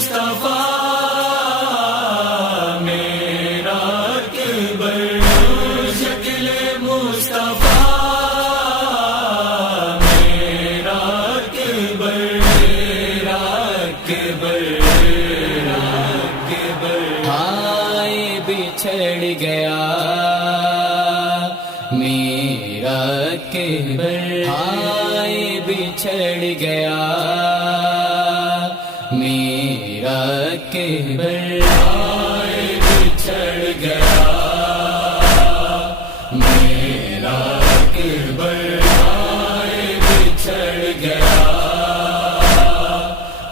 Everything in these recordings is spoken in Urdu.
مصطفیٰ میرا اکبر، شکل مصطفیٰ میرا اکبر، میرا اکبر، میرا اکبر۔ ہائے بچھڑ گیا میرا اکبر، ہائے بچھڑ گیا میرا اکبر، ہائے بچھڑ گیا میرا اکبر، ہائے بچھڑ گیا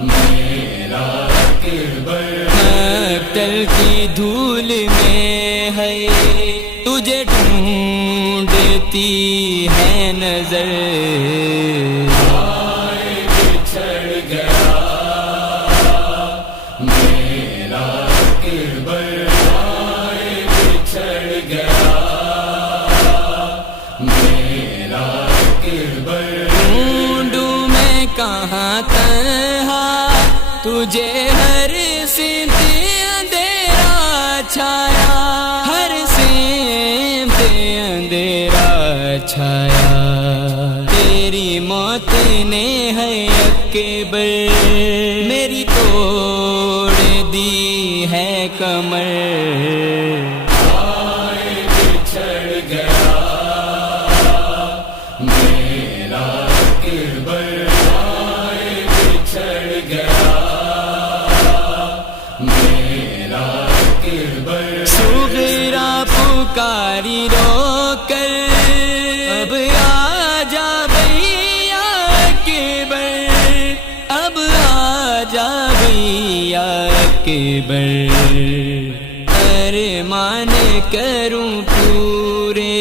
میرا اکبر۔ مقتل کی دھول میں ہے تجھے ڈھونڈتی ہے نظر، ہائے بچھڑ گیا میرا اکبر، ہائے بچھڑ گیا میرا اکبر۔ ڈھونڈوں میں کہاں تنہا تجھے، ہر سمت اندھیرا چھایا، ہر سمت اندھیرا چھایا۔ تیری موت نے ہے اکبر میری توڑ دی ہے کمر، ہائے بچھڑ گیا میرا اکبر، ہائے بچھڑ گیا میرا اکبر۔ صغرا پکاری رو کر اب آجا بھیا اکبر، اب آجا بھیا اکبر۔ ارمان کروں پورے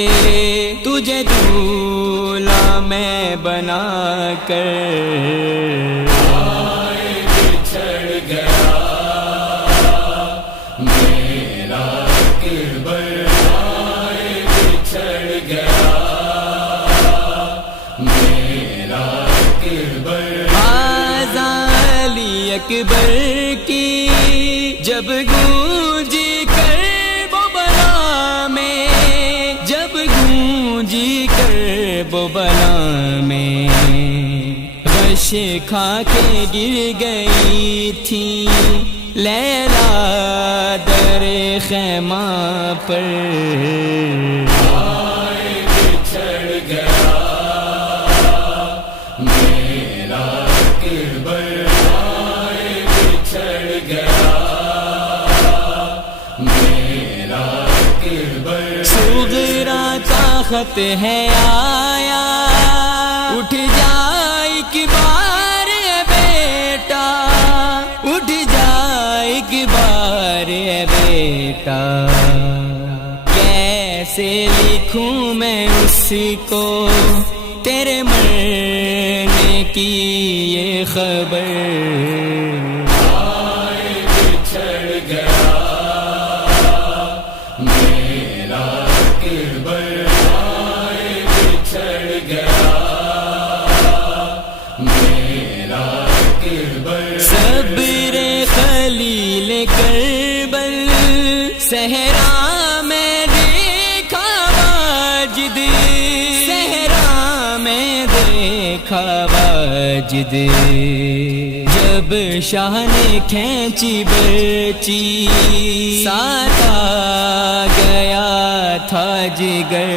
تجھے دولہا میں بنا کر، ہائے بچھڑ گیا میرا اکبر، ہائے بچھڑ گیا میرا اکبر۔ آذان علی اکبر کی جب گونجی کربلا میں، جب گونجی کربلا میں، غش کھا کے گر گئی تھی لیلا در خیمہ پر، ہائے بچھڑ گیا میرا اکبر، ہائے بچھڑ گیا میرا اکبر۔ صغرا کا خط ہے آیا، اٹھ جا ایک بار اے بیٹا، اٹھ جا ایک بار اے بیٹا۔ کیسے لکھوں میں اس کو تیرے مرنے کی یہ خبر، ہائے بچھڑ گیا میرا اکبر، ہائے بچھڑ گیا میرا اکبر۔ صبر خلیل کربل صحرا میں دیکھا واجد، صحرا میں دیکھا واجد، جب شاہ نے کھینچی برچی ساتھ آ گیا تھا جگر،